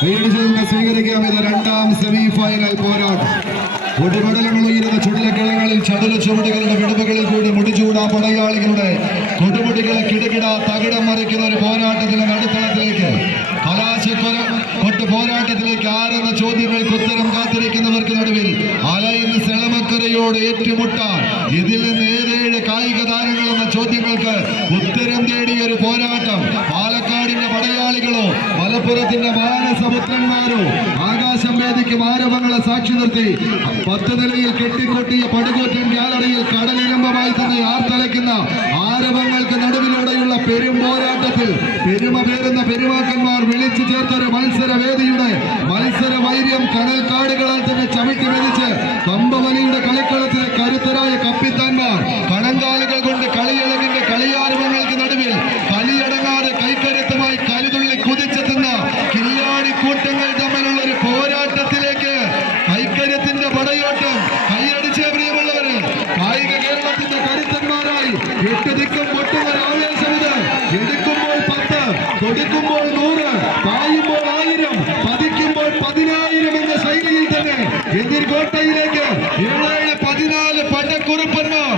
വീടിന് സ്വീകരിക്കാം ഇത് രണ്ടാം സെമി ഫൈനൽ പോരാട്ടം. കൊടുമടലങ്ങൾ ഉയരുന്ന ചുടലക്കളങ്ങളിൽ ചടുല ചുവടുകളുടെ വിടവുകളിൽ കൂടി മുടിചൂടാ പടയാളികളുടെ കൊടുമുടികളെ കിടകിട തകിടം മറിക്കുന്ന ഒരു പോരാട്ടത്തിന്റെ നടുത്തളത്തിലേക്ക്. കലാശക്കൊല കൊട്ട് പോരാട്ടത്തിലേക്ക് ആരെന്ന ചോദ്യങ്ങൾക്ക് ഉത്തരം കാത്തിരിക്കുന്നവർക്ക് നടുവിൽ അലയുന്ന സെളമക്കരയോട് ഏറ്റുമുട്ടാൻ ഇതിൽ നിന്ന് ഏതേഴ് കായിക താരങ്ങൾ എന്ന ചോദ്യങ്ങൾക്ക് ഉത്തരം തേടിയ ഒരു പോരാട്ടം. പടയാളികളോ മലപ്പുറത്തിന്റെ മാനസപുത്രന്മാരോ ആകാശം വേദിക്ക് ആരവങ്ങളെ സാക്ഷി നിർത്തി പത്ത് നിലയിൽ കെട്ടിക്കൊട്ടിയ പടുകോറ്റൻ ഗാലറിയിൽ കടലിരമ്പമായി തന്നെ ആർത്തലയ്ക്കുന്ന ആരവങ്ങൾക്ക് നടുവിലൂടെയുള്ള പെരും പോരാട്ടത്തിൽ പെരുമ പേരുന്ന പെരുമാക്കന്മാർ വിളിച്ചു ചേർത്തൊരു മത്സര വേദിയുടെ മത്സര വൈര്യം കടൽ കാടുകളാൽ തന്നെ ചവിട്ടി മെതിച്ച് കമ്പവലിയുടെ കളിക്കളത്തിലെ കരുത്തരായ കപ്പിത്താന്മാർ പത്ത് കൊടുക്കുമ്പോൾ നൂറ് പായുമ്പോൾ ആയിരം പതിക്കുമ്പോൾ പതിനായിരം എന്ന ശൈലിയിൽ തന്നെ എതിർകോട്ടയിലേക്ക് ഏഴേഴ് പതിനാല് പട്ടക്കുറുപ്പന്മാർ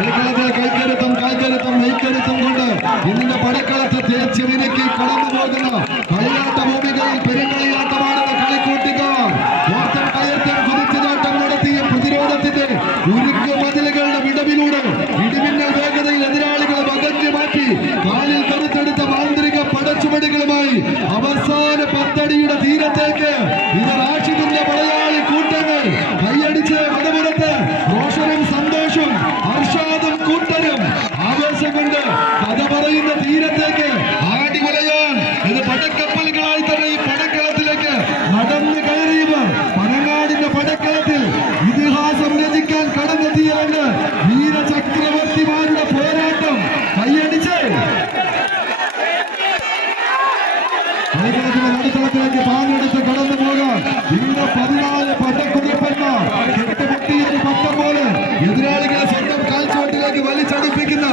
കളിക്കളത്തെ കൈക്കരുത്തം കാൽക്കരുത്തം മെയ്ക്കരുത്തം കൊണ്ട് ഇന്നിന്റെ പടക്കളത്തെ തേച്ച് മിനുക്കി കടന്നു പോകുന്ന കളിയാട്ട ഭൂമികയിൽ തീരത്തേക്ക് ആടി വലയാൻ ഇത് പടക്കപ്പലുകളായി തന്നെ ഈ പടക്കളത്തിലേക്ക് നടന്നു കയറിയവർ പനങ്ങാടിന്റെ പടക്കളത്തിൽ ഇതിഹാസം രചിക്കാൻ കടന്നെത്തിയ വീരചക്രവർത്തിമാരുടെ പോരാട്ടം കൈയടിച്ച്. നടുത്തളത്തിലേക്ക് പാഞ്ഞെടുത്ത് കടന്നു പോകാൻ ഇവിടെ പതിനാല് പട്ടക്കുറിപ്പന്മാർ കെട്ടുപൊട്ടിയൊരു പട്ടം പോലെ എതിരാളികളെ സ്വന്തം കാൽച്ചുവട്ടിലേക്ക് വലിച്ചടിപ്പിക്കുന്ന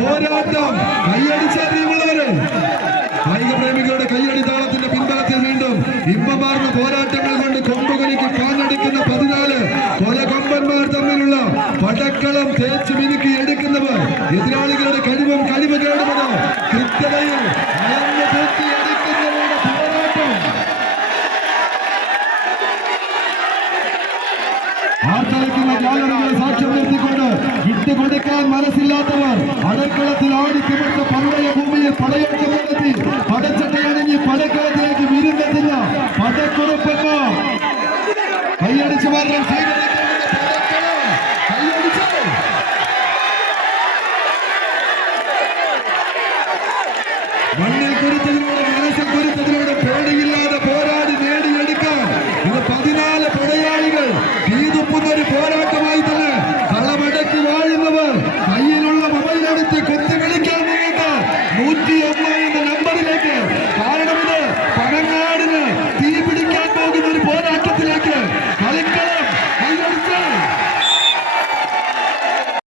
പോരാട്ടം. കൈയടിച്ച പ്രിയമുള്ളവരെ കായിക പ്രേമികളുടെ കൈയടി താളത്തിന്റെ പിൻബലത്തിൽ വീണ്ടും ഇമ്പമാർന്ന പോരാട്ടങ്ങൾ കൊണ്ട് കൊമ്പുകളിക്ക് പാഞ്ഞെടുക്കുന്ന പതിനാല് കൊലകൊമ്പന്മാർ തമ്മിലുള്ള പടക്കളം തേച്ച് മിനുക്കി എടുക്കുന്നവർ. എതിരാളികളുടെ കഴിവും കഴിവ് കേടുമത് കൃത്യതയിൽ അളന്ന് തൂക്കി എടുക്കുന്നവരുടെ പോരാട്ടം. ആർത്തലയ്ക്കുന്ന ഗാലറികളെ സാക്ഷ്യം നിർത്തിക്കൊണ്ട് കൊടുക്കാൻ മനസ്സില്ലാത്തവർ പടക്കളത്തിൽ ആടിക്കപ്പെട്ട പണ്ടയ ഭൂമിയിൽ പടയൊക്കെ നടത്തി പടച്ചട്ടയണിഞ്ഞ് പടക്കളത്തിലേക്ക് വിരുന്നെത്തുന്ന പടക്കുറപ്പക്കാർ കൈയടിച്ചു വരണം. മണ്ണിൽ കുറിച്ചത്